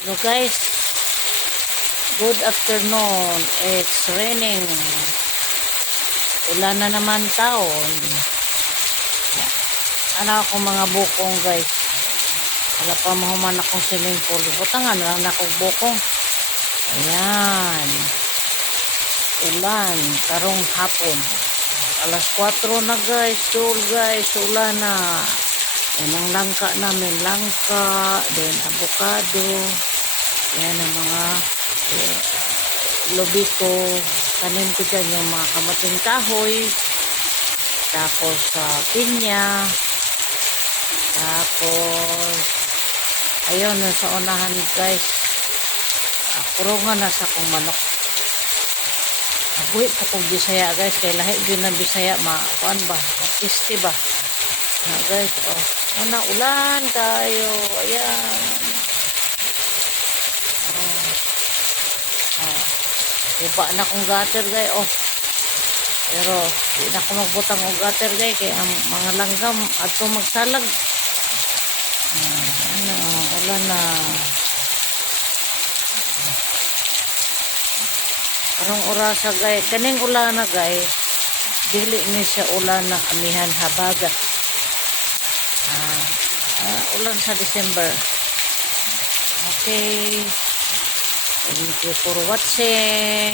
Hello guys, good afternoon. It's raining. Ulan na naman taon. Ano ako mga bukong guys. Wala pa mahuman akong swimming pool. Butangan lang na akong bukong. Ayan. Ulan. Karong hapon. Alas 4 na guys. Guys. Ulan na. Yan ang langka namin. Langka. Then avocado. Yan ang mga lobi ko. Tanim ko dyan yung mga kamating kahoy. Tapos pinya. Tapos ayun sa unahan guys. Kurungan na sa kong manok. Abuhi po kong Bisaya guys. Kaya lahi din ng Bisaya. Kuan ba? Kisti ba? Guys. Ulan tayo. Ayan. Iba na kong gutter guys. Pero di na ako magbutang og gutter guys. Kaya ang mga langgam ato magsalag. Ulan na. Karong orasa guys. Kaning ulan na guys. Dili ni siya ulan na amihan habagat. Ulan sa December. Okay. Thank you for watching.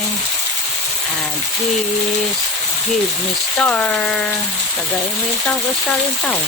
And please give me star. Tagay mo yung tao. Star yung tao.